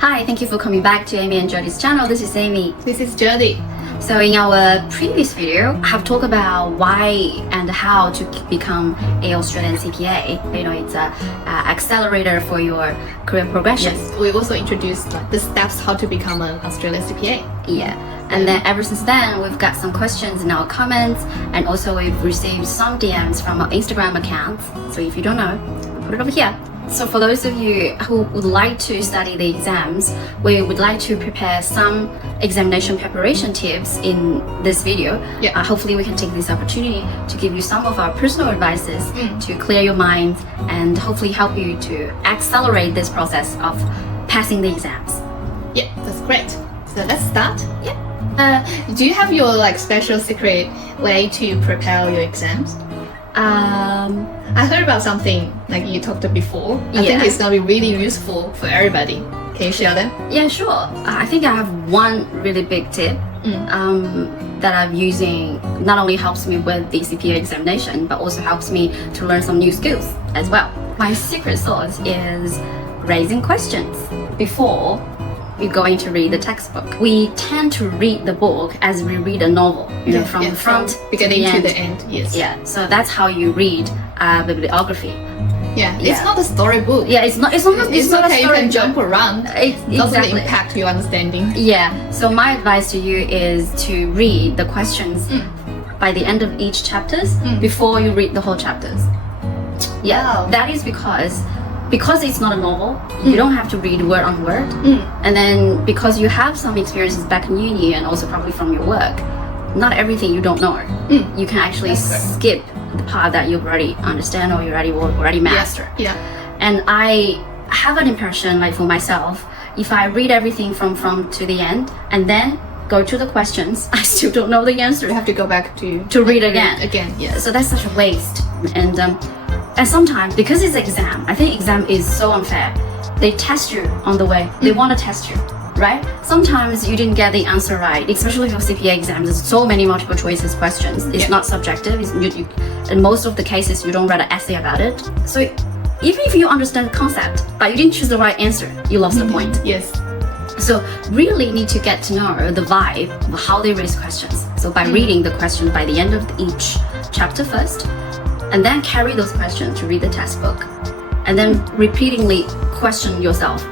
Hi, thank you for coming back to Amy and Jody's channel. This is Amy. This is Jody. So in our previous video, I have talked about why and how to become an Australian CPA. You know, it's an accelerator for your career progression. Yes, we also introduced the steps how to become an Australian CPA. Yeah, and then ever since then, we've got some questions in our comments, and also we've received some DMs from our Instagram accounts. So if you don't know, put it over here. So for those of you who would like to study the exams, we would like to prepare some examination preparation tips in this video. Yeah. Hopefully we can take this opportunity to give you some of our personal advices to clear your mind and hopefully help you to accelerate this process of passing the exams. Yeah, that's great. So let's start. Yeah. Do you have your special secret way to prepare your exams? I heard about something like you talked about before. I think it's gonna be really useful for everybody. Can you share them? Yeah, sure. I think I have one really big tip that I'm using. Not only helps me with the CPA examination, but also helps me to learn some new skills as well. My secret sauce is raising questions before we're going to read the textbook. We tend to read the book as we read a novel, from the front beginning to the end. Yes. Yeah, so that's how you read bibliography. Yeah, it's not a storybook. Yeah, it's not. It's okay. a story. You can jump around. It doesn't Exactly. impact your understanding. Yeah. So my advice to you is to read the questions by the end of each chapters before you read the whole chapters. Yeah, Wow. that is because it's not a novel, you don't have to read word on word. And then because you have some experiences back in uni and also probably from your work, not everything you don't know. You can actually skip the part that you already understand or you already master. Yeah. And I have an impression, like for myself, if I read everything from to the end and then go to the questions, I still don't know the answer. You have to go back to read again. Yes. So that's such a waste. And sometimes, because it's exam, I think exam is so unfair. They test you on the way. They want to test you, right? Sometimes you didn't get the answer right, especially for CPA exams. There's so many multiple choices questions. It's not subjective. In most of the cases, you don't write an essay about it. So even if you understand the concept, but you didn't choose the right answer, you lost the point. Yes. So really need to get to know the vibe of how they raise questions. So by reading the question by the end of each chapter first, and then carry those questions to read the textbook, and then repeatedly question yourself,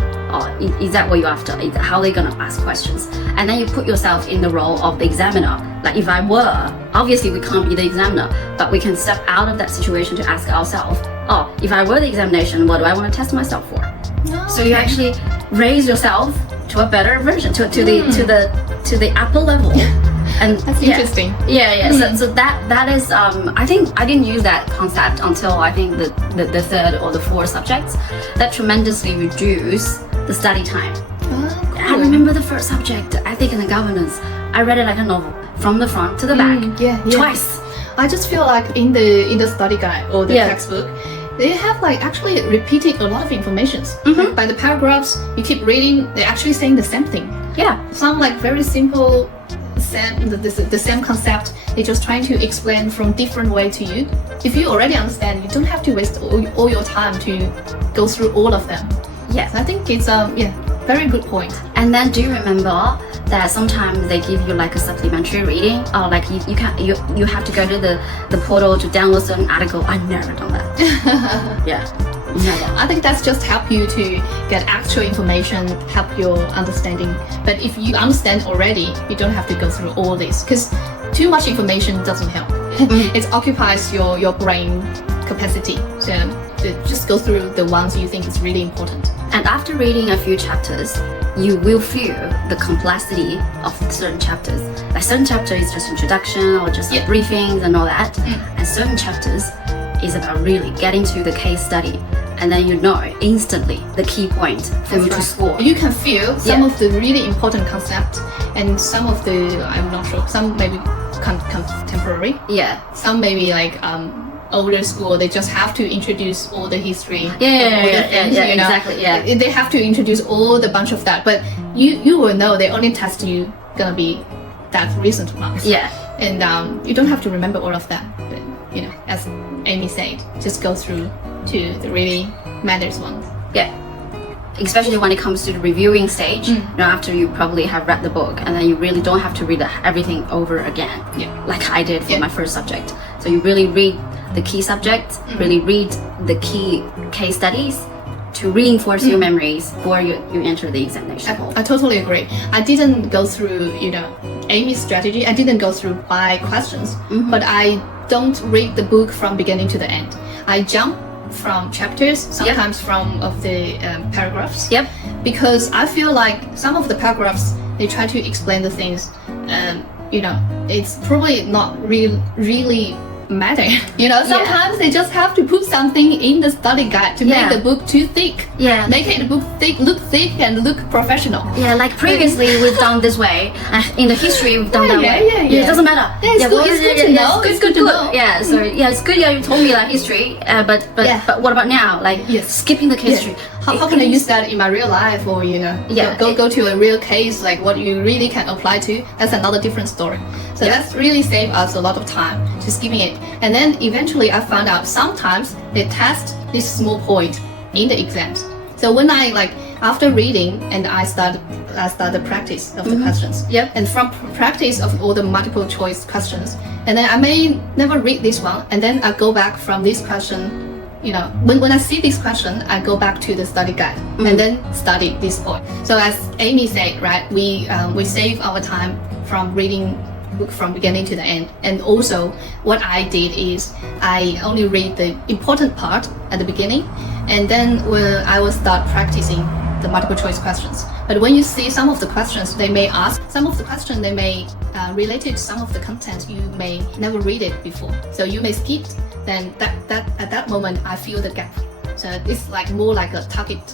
is that what you're after? Is that how they're gonna ask questions? And then you put yourself in the role of the examiner. Like if I were, obviously we can't be the examiner, but we can step out of that situation to ask ourselves, if I were the examination, what do I want to test myself for? So you actually raise yourself to a better version, to the upper level. And That's interesting. Yeah. So that is I think I didn't use that concept until I think the third or the fourth subjects. That tremendously reduce the study time. Oh, cool. I remember the first subject, I think in the governance, I read it like a novel from the front to the back. Twice. I just feel like in the study guide or the textbook, they have actually repeating a lot of information. Like by the paragraphs you keep reading, they're actually saying the same thing. Yeah. Some very simple, the same concept. They're just trying to explain from different way to you. If you already understand, you don't have to waste all your time to go through all of them. Yes. I think it's very good point. And then do you remember that sometimes they give you like a supplementary reading, or like you have to go to the portal to download certain article? I never done that. Yeah, never. I think that's just help you to get actual information, help your understanding. But if you understand already, you don't have to go through all this, because too much information doesn't help. It occupies your brain capacity. So just go through the ones you think is really important. And after reading a few chapters, you will feel the complexity of certain chapters. Like certain chapters is just introduction or just briefings and all that. And certain chapters is about really getting to the case study. And then you know instantly the key point for you to score. You can feel some of the really important concept, and some of the, I'm not sure, some maybe contemporary. Yeah. Some maybe older school, they just have to introduce all the history. Exactly. Yeah. They have to introduce all the bunch of that, but you will know they only test you gonna be that recent ones. Yeah. And you don't have to remember all of that. But as Amy said, just go through to the really matters ones. Yeah. especially when it comes to the reviewing stage, after you probably have read the book, and then you really don't have to read everything over again, like I did for my first subject. So you really read the key subjects, really read the key case studies to reinforce your memories before you enter the examination hall. I totally agree. I didn't go through, Amy's strategy. I didn't go through my questions, but I don't read the book from beginning to the end. I jump from chapters, sometimes from of the paragraphs. Because I feel like some of the paragraphs, they try to explain the things, it's probably not really matter. Sometimes they just have to put something in the study guide to make the book too thick. Make it book thick, look thick and look professional. Like previously we've done this way. In the history we've done that way. It doesn't matter. It's good to know. It's good to know. So it's good. You told me that history. But what about now? Like skipping the history. How can I use that in my real life, or go to a real case, like what you really can apply to? That's another different story. So that's really saved us a lot of time to skipping it. And then eventually I found out sometimes they test this small point in the exams. So when I after reading and I started the practice of the questions. And from practice of all the multiple choice questions, and then I may never read this one, and then I go back from this question. When I see this question, I go back to the study guide and then study this point. So as Amy said, right, we save our time from reading book from beginning to the end. And also what I did is I only read the important part at the beginning, and then I will start practicing the multiple choice questions. But when you see some of the questions, they may ask, some of the questions they may related to some of the content you may never read it before. So you may skip, then that at that moment I feel the gap. So it's more like a target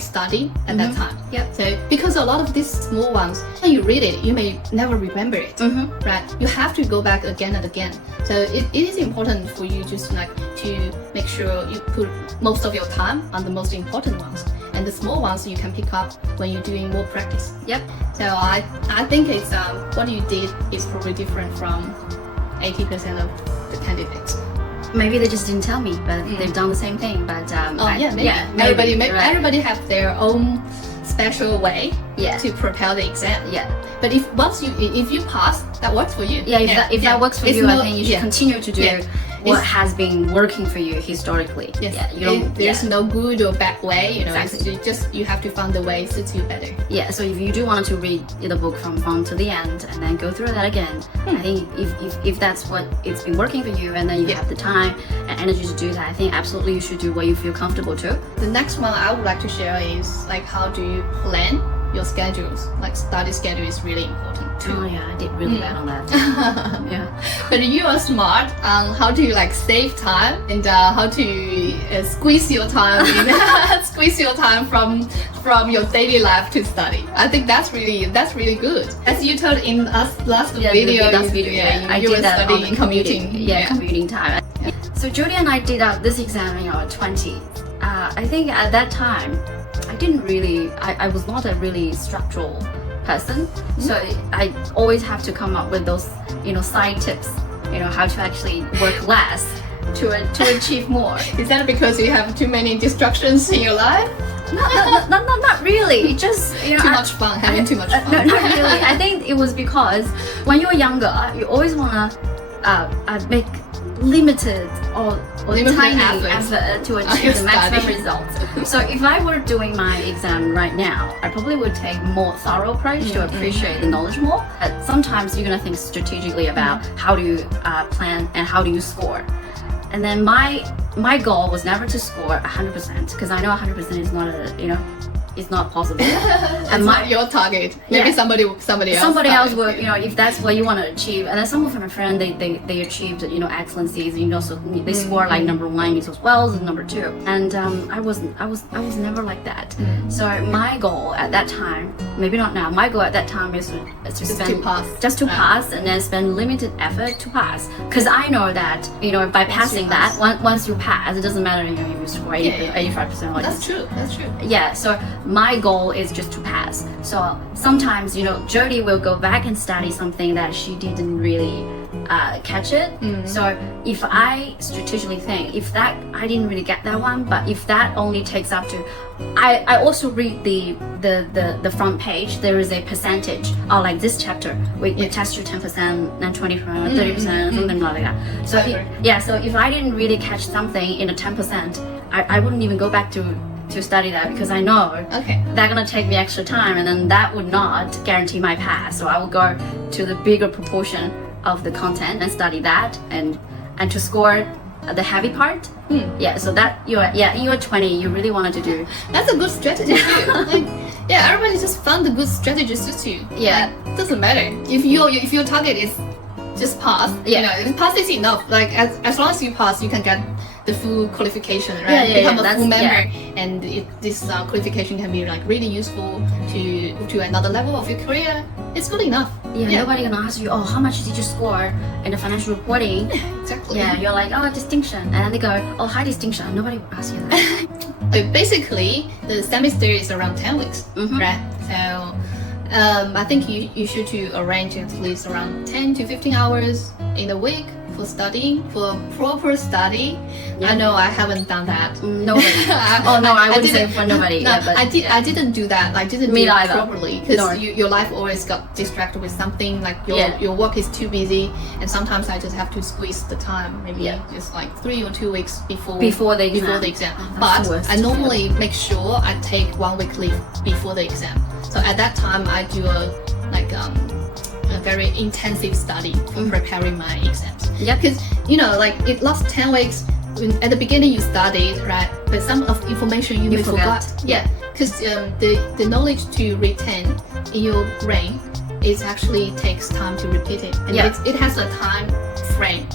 study at that time. So because a lot of these small ones, when you read it, you may never remember it, right? You have to go back again and again. So it is important for you just to make sure you put most of your time on the most important ones, and the small ones you can pick up when you're doing more practice. So I think it's what you did is probably different from 80% of the candidates. Maybe they just didn't tell me, but they've done the same thing. But maybe. Everybody have their own special way to prepare the exam. But if you pass, that works for you. If that works for you, I think you should continue to do what has been working for you historically. There's no good or bad way. You have to find the way suits you better. So if you do want to read the book from front to the end and then go through that again, I think if that's what it's been working for you, and then you have the time and energy to do that, I think absolutely you should do what you feel comfortable to. The next one I would like to share is how do you plan your schedules? Study schedule is really important too. I did really bad on that. But you are smart on how to save time and how to squeeze your time from your daily life to study. I think that's really good. As you told in us last video, I were did that studying on the commuting time. So Judy and I did this exam in our 20s. I think at that time I was not a really structural person, so I always have to come up with those side tips, how to actually work less to achieve more. Is that because you have too many distractions in your life? Not really. Just having too much fun. No, not really. I think it was because when you're younger, you always wanna make limited or tiny effort to achieve the maximum results. So if I were doing my exam right now, I probably would take more thorough approach to appreciate the knowledge more. But sometimes you're gonna think strategically about how do you plan and how do you score. And then my goal was never to score 100%, because I know 100% is not it's not possible. And not your target. Maybe somebody else will, if that's what you want to achieve. And then some of my friends, they achieved, excellencies, so they score number 1 as well as number 2. And I was never like that. So my goal at that time, maybe not now, my goal at that time is to pass and then spend limited effort to pass. Because I know that, by passing that, once you pass, it doesn't matter if you score 85%. That's true. So my goal is just to pass. So sometimes, Jody will go back and study something that she didn't really catch it. So if I strategically think, if that I didn't really get that one, but if that only takes up to I also read the front page. There is a percentage. Oh, like this chapter, we test you 10%, then 20%, 30%, something like that. So so if I didn't really catch something in the 10%, I wouldn't even go back to study that, because I know they're gonna take me extra time, and then that would not guarantee my pass. So I will go to the bigger proportion of the content and study that, and to score the heavy part. Yeah, so that in your 20 you really wanted to do. That's a good strategy too. Like, everybody just found a good strategy suits you. Yeah, like, doesn't matter if your target is just pass. If pass is enough. Like as long as you pass, you can get the full qualification, right? Become a full member, and this qualification can be like really useful to another level of your career. It's good enough. Nobody gonna ask you, oh, how much did you score in the financial reporting? Exactly. You're like, oh, distinction, and then they go, oh, high distinction. Nobody will ask you that. Basically, the semester is around 10 weeks, right? So I think you should to arrange at least around 10 to 15 hours in a week for studying, for proper study. I know I haven't done that. Nobody. I wouldn't say for nobody. No, but I didn't do that. I didn't do it either. properly, because your life always got distracted with something. Like your work is too busy, and sometimes I just have to squeeze the time, maybe just like 3 or 2 weeks before the exam. But I normally make sure I take 1 week leave before the exam. So at that time I do a very intensive study for preparing my exams. Because like it lasts 10 weeks. At the beginning you studied, right? But some of information you may forgot. Because the knowledge to retain in your brain, it actually takes time to repeat it, and it has a time frame.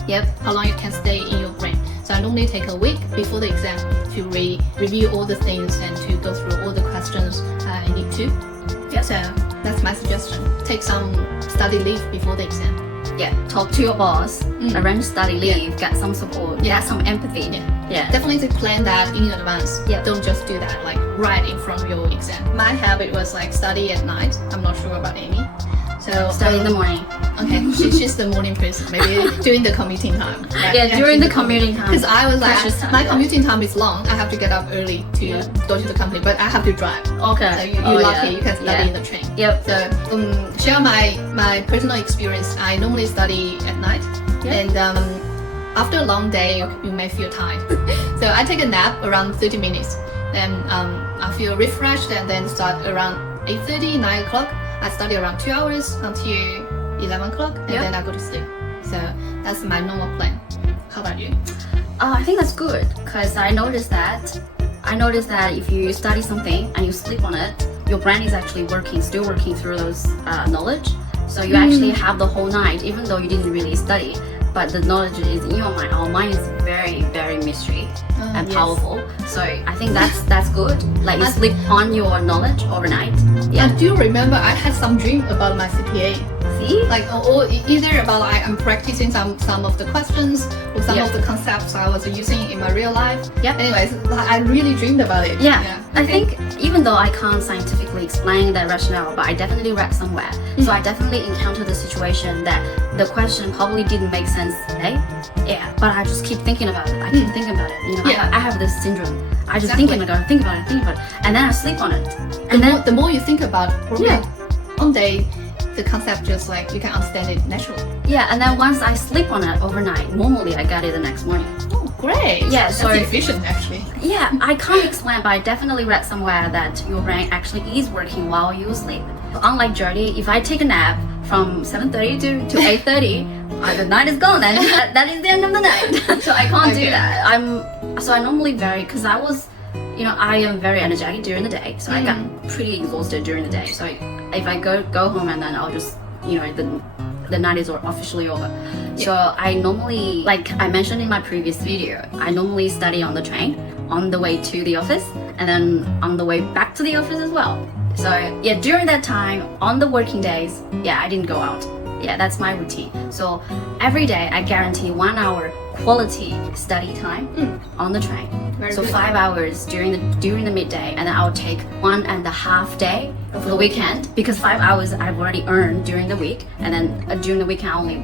How long it can stay in your brain. So I normally take a week before the exam to review all the things and to go through all the questions I need to. So that's my suggestion. Take some study leave before the exam. Talk to your boss, arrange study leave, get some support, get some empathy. Definitely to plan that in advance. Don't just do that like right in front of your exam. My habit was like study at night. I'm not sure about Amy. So study in the morning. Okay, she's the morning person. Maybe during the commuting time. Right? During the commuting time. Because I was like, my commuting time is long. I have to get up early to go to the company, but I have to drive. Okay. So you're lucky. You can study in the train. So share my personal experience. I normally study at night, and after a long day, you may feel tired. So I take a nap around 30 minutes. Then I feel refreshed, and then start around 8:30, 9 o'clock. I study around 2 hours until 11 o'clock, and then I go to sleep. So that's my normal plan. How about you? I think that's good, because I noticed that if you study something and you sleep on it, your brain is actually still working through those knowledge. So you actually have the whole night, even though you didn't really study, but the knowledge is in your mind. Our mind is very, very mystery and powerful. So I think that's good. Like you sleep on your knowledge overnight. I do remember I had some dream about my CPA. See? Like or either about I'm practicing some of the questions or some of the concepts I was using in my real life. Anyways, I really dreamed about it. I think even though I can't scientifically explain the rationale, but I definitely read somewhere. So I definitely encountered the situation that the question probably didn't make sense today. But I just keep thinking about it. I keep thinking about it. I have this syndrome. I just think about it, and then I sleep on it. And then the more you think about it, one day the concept just like you can understand it naturally. And then once I sleep on it overnight, normally I get it the next morning. Oh, great! That's efficient actually. I can't explain, but I definitely read somewhere that your brain actually is working while you sleep. Unlike Jody, if I take a nap from 7:30 to 8:30, the night is gone, and that is the end of the night. So I can't do that. I normally because I am very energetic during the day, so I get pretty exhausted during the day. So if I go home and then I'll just the night is officially over. So I normally, like I mentioned in my previous video, I normally study on the train on the way to the office, and then on the way back to the office as well. So during that time on the working days, I didn't go out. That's my routine. So every day I guarantee 1 hour quality study time on the train. So 5 hours during the midday, and then I'll take 1.5 day for the weekend, because 5 hours I've already earned during the week, and then during the weekend I only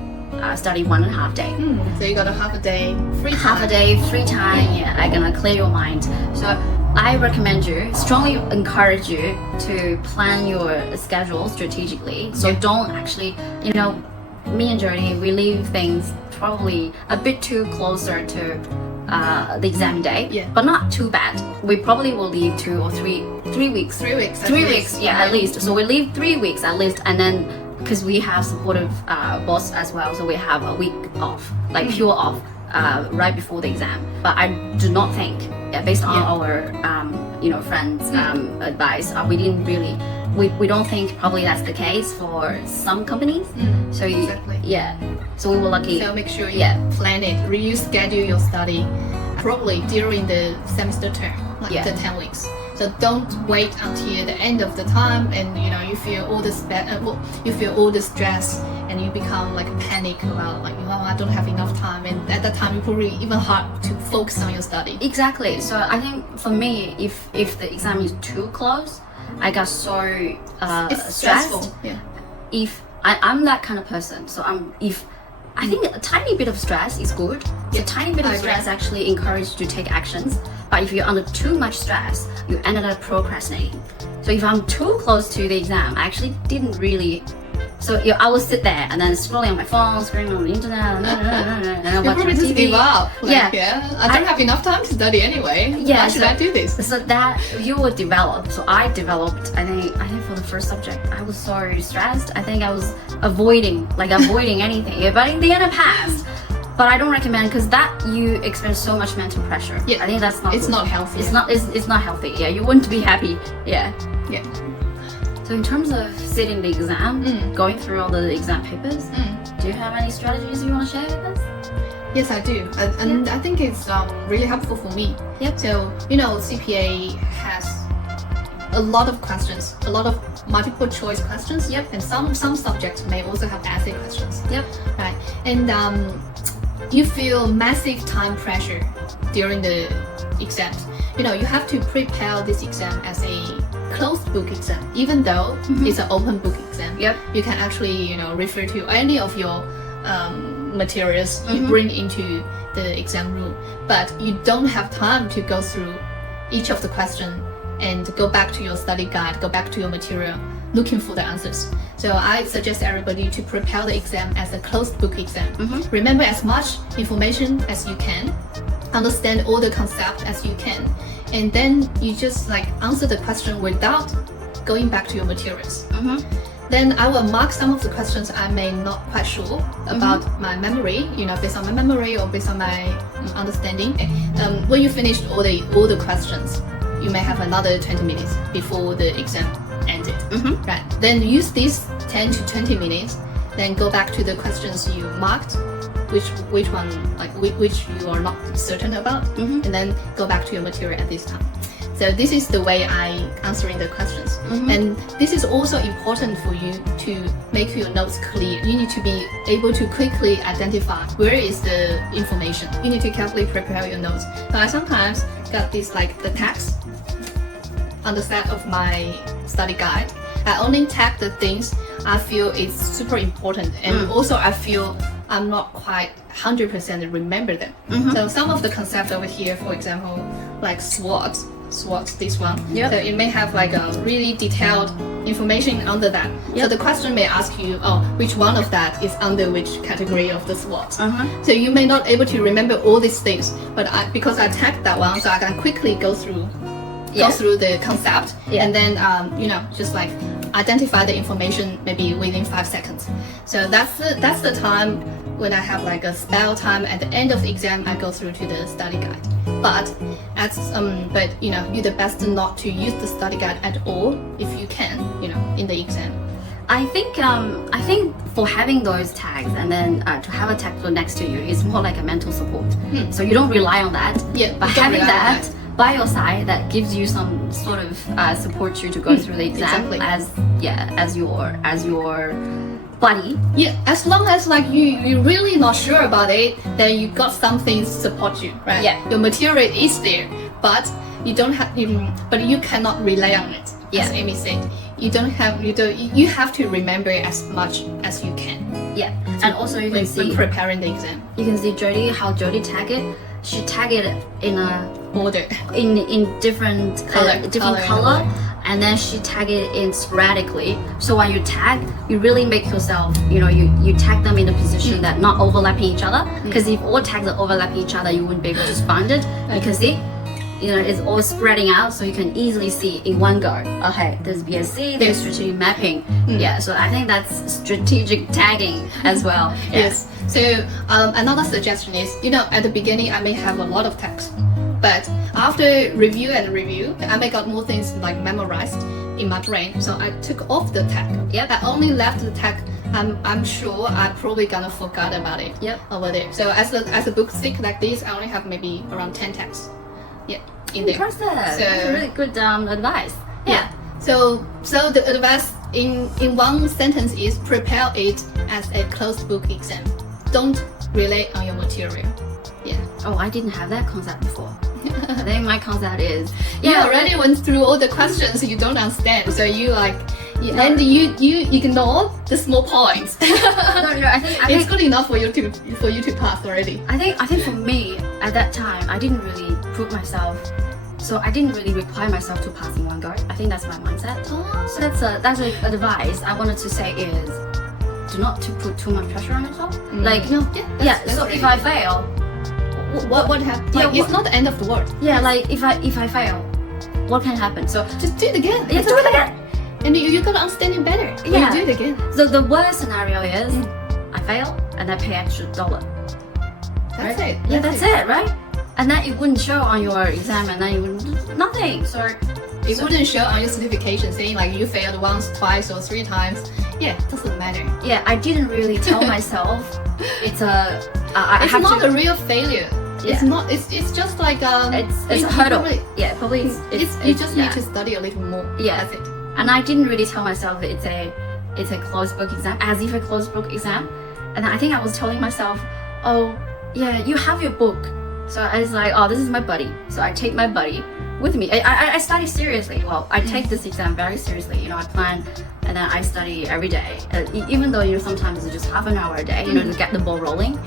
study 1.5 day. So you got a half a day free time. Half a day free time. I'm gonna clear your mind. So I recommend you, strongly encourage you to plan your schedule strategically. So don't actually, me and Jody, we leave things probably a bit too closer to the exam day, but not too bad. We probably will leave 2 or 3 weeks. 3 weeks. 3 weeks, at least. So we leave 3 weeks at least, and then because we have supportive boss as well, so we have a week off, like pure off, right before the exam. But I do not think, based on our friends' advice, we didn't really. We don't think probably that's the case for some companies. So so we were lucky. So make sure you plan it, reschedule your study probably during the semester term, like the 10 weeks. So don't wait until the end of the time and you feel all this stress and you become like panic about like, I don't have enough time, and at that time it's probably even hard to focus on your study. Exactly. So I think for me, if the exam is too close, I got so it's stressed. stressful. Yeah. If I'm that kind of person, so I think a tiny bit of stress is good. A tiny bit of stress actually encourages you to take actions. But if you're under too much stress, you ended up procrastinating. So if I'm too close to the exam, I actually didn't really. So I will sit there and then scrolling on my phone, scrolling on the internet, and watching probably just TV. give up. I don't have enough time to study anyway. Why should I do this? So that you will develop. So I developed. I think for the first subject, I was so stressed. I think I was avoiding anything. But in the end, I passed. But I don't recommend, because that you experience so much mental pressure. I think that's not. It's not healthy. It's not healthy. You wouldn't be happy. Yeah. So in terms of sitting the exam, going through all the exam papers, do you have any strategies you want to share with us? Yes, I do, and I think it's really helpful for me. So CPA has a lot of questions, a lot of multiple choice questions. And some subjects may also have essay questions. Right, and you feel massive time pressure during the exams. You have to prepare this exam as a closed book exam, even though it's an open book exam. You can actually refer to any of your materials you bring into the exam room, but you don't have time to go through each of the questions and go back to your study guide, go back to your material looking for the answers. So I suggest everybody to prepare the exam as a closed book exam. Remember as much information as you can, understand all the concepts as you can, and then you just answer the question without going back to your materials. Then I will mark some of the questions I may not quite sure about my memory, based on my memory or based on my understanding. When you finish all the questions, you may have another 20 minutes before the exam ended. Right. Then use these 10 to 20 minutes, then go back to the questions you marked, which one which you are not certain about, and then go back to your material at this time. So this is the way I answering the questions, and this is also important for you to make your notes clear. You need to be able to quickly identify where is the information. You need to carefully prepare your notes. So I sometimes got this the text on the side of my study guide. I only tag the things I feel is super important, and also I feel I'm not quite 100% remember them. So some of the concepts over here, for example, like SWOT, this one. So it may have a really detailed information under that. So the question may ask you, which one of that is under which category of the SWOT. So you may not able to remember all these things, but because I tagged that one, so I can quickly go through the concept, and then just identify the information maybe within 5 seconds. So that's the time when I have a spare time at the end of the exam. I go through to the study guide. But you're the best not to use the study guide at all if you can, in the exam. I think for having those tags and then to have a tag next to you is more like a mental support. So you don't rely on that. But having that by your side, that gives you some sort of support you to go through the exam as your buddy. As long as you're really not sure about it, then you got something to support you, right? Your material is there, but you don't have but you cannot rely on it. As Amy said, you have to remember as much as you can. And also you can see when preparing the exam. You can see how Jody tagged it. She tagged it in a order. in different color. And then she tag it in sporadically. So when you tag, you really make yourself, you tag them in a position that not overlapping each other. Because if all tags are overlapping each other, you wouldn't be able to find it. Because it's all spreading out, so you can easily see in one go. Okay, there's BSC, there's strategic mapping. Yeah, so I think that's strategic tagging as well. Yeah. Yes. So another suggestion is, at the beginning I may have a lot of text, but after review, I may got more things like memorized in my brain. So I took off the tag. Yep. I only left the tag. I'm sure I'm probably gonna forget about it. Yep. Over there. So as a book thick like this, I only have maybe around 10 tags. Yeah. In there. Impressive. That's a really good advice. Yeah. So the advice in one sentence is prepare it as a closed book exam. Don't rely on your material. Yeah. Oh, I didn't have that concept before. I think my concept is you already went through all the questions you don't understand, so you ignore the small points. I think it's good enough for you to pass already. I think for me at that time, I didn't really put myself. So I didn't really require myself to pass in one go. I think that's my mindset. So that's a advice I wanted to say is, do not to put too much pressure on yourself. So if I fail, what happens? It's not the end of the world. Yeah, like if I fail, what can happen? So just do it again. Yeah, do it again. And you're gonna understand it better. Yeah. You do it again. So the worst scenario is I fail and I pay extra $1. That's it. Yeah, that's it, right? And then it wouldn't show on your exam, and then you wouldn't nothing. So it wouldn't show on your certification saying like you failed once, twice, or 3 times. Yeah, doesn't matter. Yeah, I didn't really tell myself it's a. It's not a real failure. Yeah. It's not. It's just like it's a hurdle. Probably. You just need to study a little more. Yeah, that's it. And I didn't really tell myself it's a closed book exam, as if a closed book exam. And I think I was telling myself, oh yeah, you have your book. So I was like, oh, this is my buddy. So I take my buddy with me. I study seriously. Well, I take this exam very seriously. I plan, and then I study every day. Even though sometimes it's just half an hour a day. To get the ball rolling.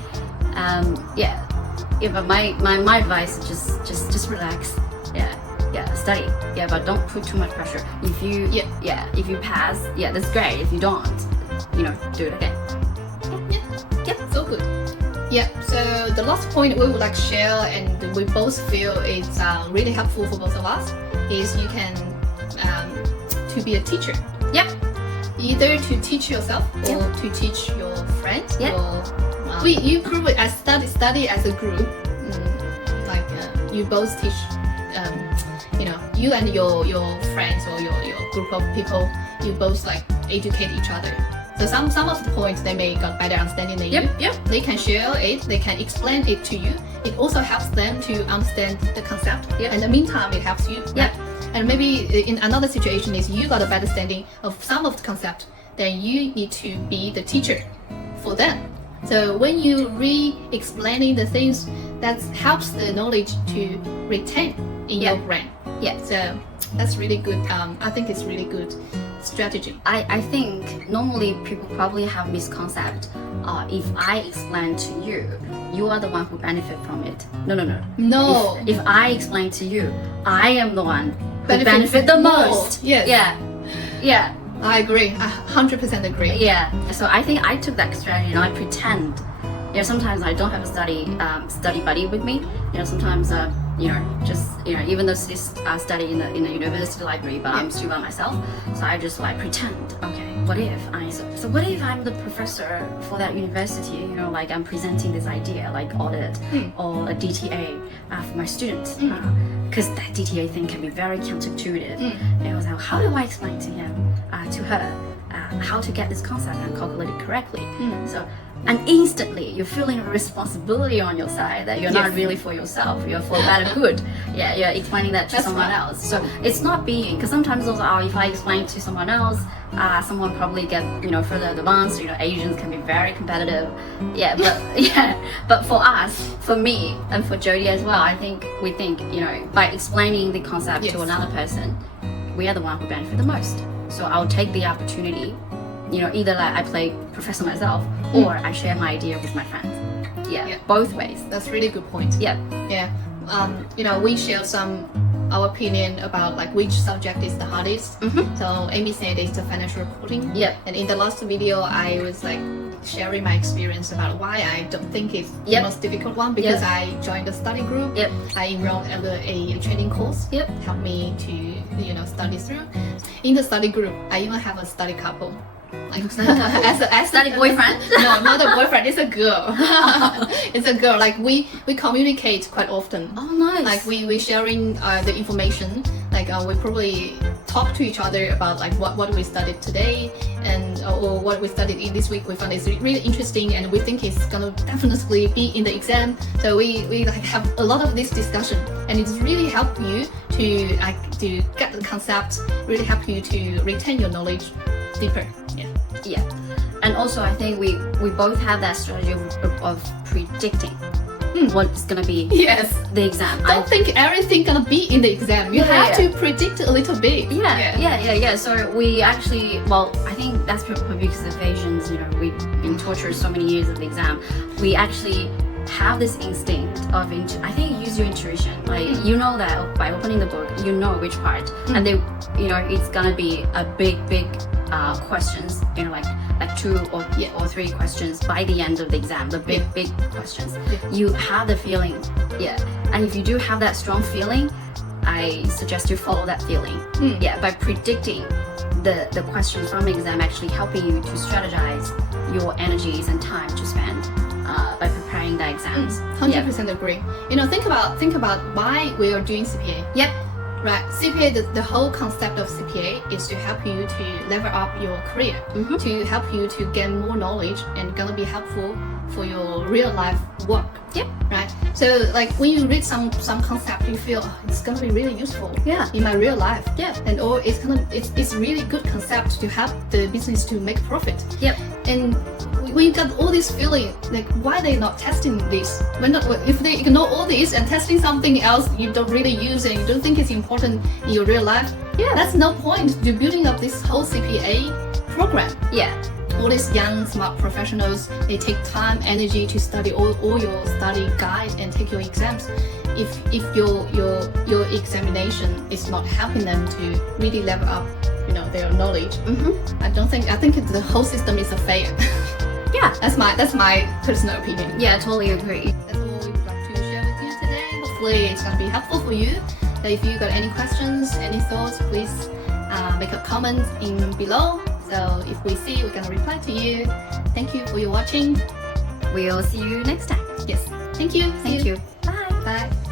But my advice is just relax. Yeah, study. Yeah, but don't put too much pressure. If you pass, that's great. If you don't, do it again. Yeah, so good. Yeah, so the last point we would like to share, and we both feel it's really helpful for both of us, is you can to be a teacher. Yep. Either to teach yourself or to teach your friend. Yep. You probably study as a group. You both teach. You and your friends or your group of people, you both educate each other. So some of the points they may got better understanding than you. Yep. They can share it. They can explain it to you. It also helps them to understand the concept. Yep. In the meantime, it helps you. Yep. And maybe in another situation is you got a better understanding of some of the concept. Then you need to be the teacher for them. So when you re-explaining the things, that helps the knowledge to retain in your brain. Yeah. So that's really good. I think it's really good strategy. I think normally people probably have misconcept. If I explain to you, you are the one who benefit from it. No. If I explain to you, I am the one who benefit the most. Yes. Yeah. I agree. I 100% agree. Yeah. So I think I took that strategy and I pretend. Sometimes I don't have a study buddy with me. Sometimes even though I study in the university library, but I'm still by myself. So I just pretend. Okay, what if I'm the professor for that university? I'm presenting this idea, like audit or a DTA for my students, because that DTA thing can be very counterintuitive. And I was like, how do I explain to him, to her, how to get this concept and calculate it correctly? And instantly you're feeling a responsibility on your side that you're not really for yourself, you're for better good. Yeah, you're explaining that to someone else. So it's not being, because sometimes those if I explain to someone else, someone probably get further advanced. Asians can be very competitive. But for us, for me, and for Jody as well, we think by explaining the concept to another person, we are the one who benefit the most. So I'll take the opportunity. Either I play professor myself or I share my idea with my friends. Yeah, both ways. That's really good point. Yeah. we share our opinion about like which subject is the hardest. So Amy said it's the financial reporting. Yep. And in the last video, I was like sharing my experience about why I don't think it's the most difficult one, because I joined a study group. I enrolled at a training course. Helped me to study through. In the study group, I even have a study couple. Like as Study boyfriend? No, not a boyfriend. It's a girl. It's a girl. Like we communicate quite often. Oh, nice. Like we sharing the information. Like we probably talk to each other about like what we studied today, and or what we studied in this week. We found it's really interesting, and we think it's gonna definitely be in the exam. So we like have a lot of this discussion, and it's really help you to get the concept. Really help you to retain your knowledge deeper. Yeah, and also I think we both have that strategy of predicting what's gonna be the exam. Don't think everything gonna be in the exam. You have to predict a little bit. So we actually, I think that's probably because of Asians, we've been tortured so many years of the exam. We actually have this instinct of I think use your intuition. Like that by opening the book, which part, and they, it's gonna be a big questions, like 2 or 3 questions by the end of the exam, the big questions. You have the feeling, and if you do have that strong feeling, I suggest you follow that feeling. By predicting the questions from the exam, actually helping you to strategize your energies and time to spend by preparing the exams. 100% agree. Think about why we are doing CPA. Right, CPA, the whole concept of CPA is to help you to level up your career, to help you to gain more knowledge, and gonna be helpful for your real life work. Right. So like when you read some concept, you feel it's gonna be really useful in my real life. And or it's really good concept to help the business to make profit. And when you got all this feeling, like why they not testing this? If they ignore all this and testing something else you don't really use and you don't think it's important in your real life, that's no point to building up this whole CPA program. All these young smart professionals, they take time, energy to study all your study guide and take your exams. If your examination is not helping them to really level up, their knowledge, I think the whole system is a failure. That's my personal opinion. I totally agree. That's all we would like to share with you today. Hopefully it's gonna be helpful for you. If you got any questions, any thoughts, please make a comment in below. So if we see, we're gonna reply to you. Thank you for your watching. We'll see you next time. Yes. Thank you. Thank you. Bye. Bye.